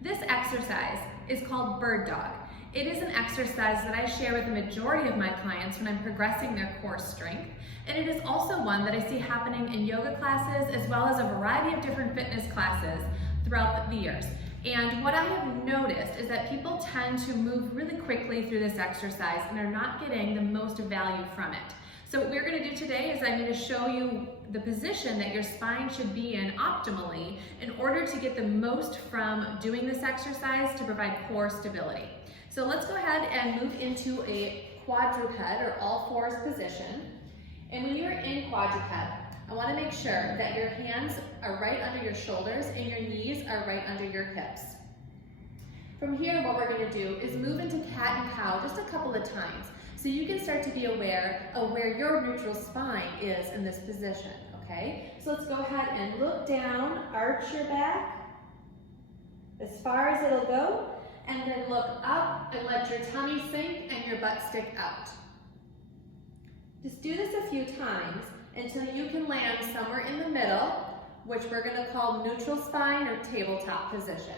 This exercise is called Birddog. It is an exercise that I share with the majority of my clients when I'm progressing their core strength, and it is also one that I see happening in yoga classes as well as a variety of different fitness classes throughout the years. And what I have noticed is that people tend to move really quickly through this exercise and are not getting the most value from it. So what we're going to do today is I'm going to show you the position that your spine should be in optimally in order to get the most from doing this exercise to provide core stability. So let's go ahead and move into a quadruped or all fours position. And when you're in quadruped, I want to make sure that your hands are right under your shoulders and your knees are right under your hips. From here, what we're going to do is move into cat and cow just a couple of times so you can start to be aware of where your neutral spine is in this position, okay? So let's go ahead and look down, arch your back as far as it'll go, and then look up and let your tummy sink and your butt stick out. Just do this a few times until you can land somewhere in the middle, which we're going to call neutral spine or tabletop position.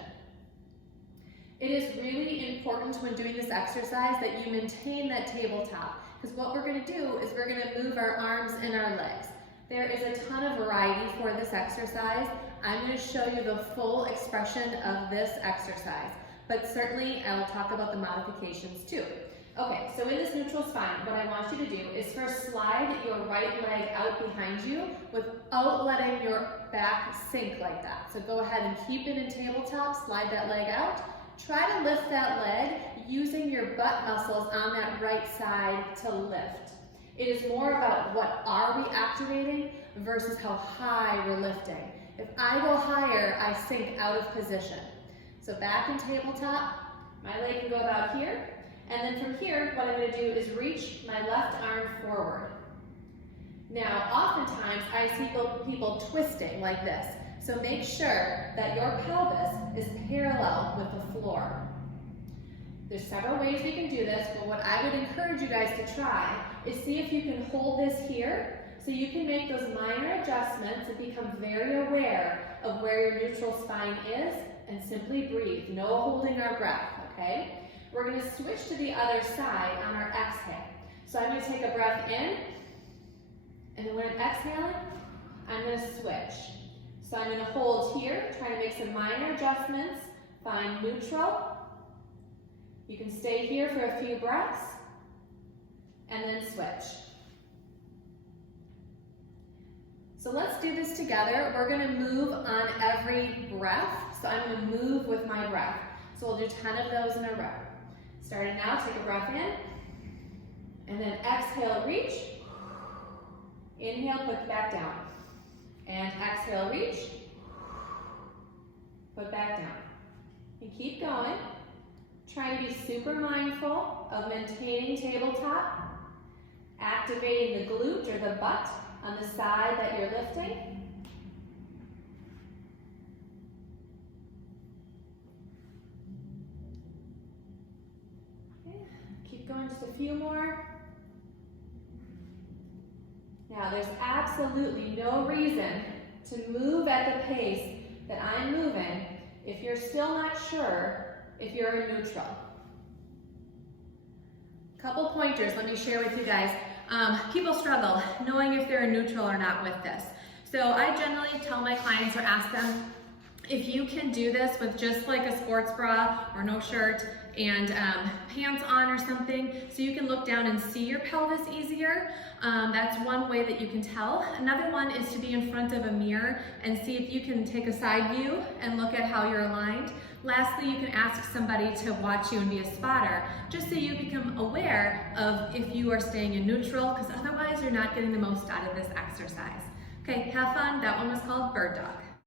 It is really important when doing this exercise that you maintain that tabletop, because what we're going to do is we're going to move our arms and our legs. There is a ton of variety for this exercise. I'm going to show you the full expression of this exercise, but certainly I will talk about the modifications too. Okay, so in this neutral spine, what I want you to do is first slide your right leg out behind you without letting your back sink like that. So go ahead and keep it in tabletop, slide that leg out. Try to lift that leg using your butt muscles on that right side to lift. It is more about what are we activating versus how high we're lifting. If I go higher, I sink out of position. So back in tabletop, my leg can go about here. And then from here, what I'm going to do is reach my left arm forward. Now, oftentimes I see people twisting like this. So make sure that your pelvis is parallel with the floor. There's several ways we can do this, but what I would encourage you guys to try is see if you can hold this here so you can make those minor adjustments and become very aware of where your neutral spine is and simply breathe. No holding our breath, okay? We're going to switch to the other side on our exhale. So I'm going to take a breath in, and then when I'm exhaling, I'm going to switch. So I'm going to hold here, try to make some minor adjustments, find neutral. You can stay here for a few breaths, and then switch. So let's do this together. We're going to move on every breath. So I'm going to move with my breath. So we'll do 10 of those in a row. Starting now, take a breath in, and then exhale, reach. Inhale, put back down. And exhale, reach. Put back down. And keep going. Try to be super mindful of maintaining tabletop, activating the glute or the butt on the side that you're lifting. Keep going, just a few more. Now, there's absolutely no reason to move at the pace that I'm moving if you're still not sure if you're in neutral. Couple pointers let me share with you guys. People struggle knowing if they're in neutral or not with this. So I generally tell my clients or ask them if you can do this with just like a sports bra or no shirt and pants on or something, so you can look down and see your pelvis easier. That's one way that you can tell. Another one is to be in front of a mirror and see if you can take a side view and look at how you're aligned. Lastly, you can ask somebody to watch you and be a spotter, just so you become aware of if you are staying in neutral, because otherwise you're not getting the most out of this exercise. Okay, have fun. That one was called Bird Dog.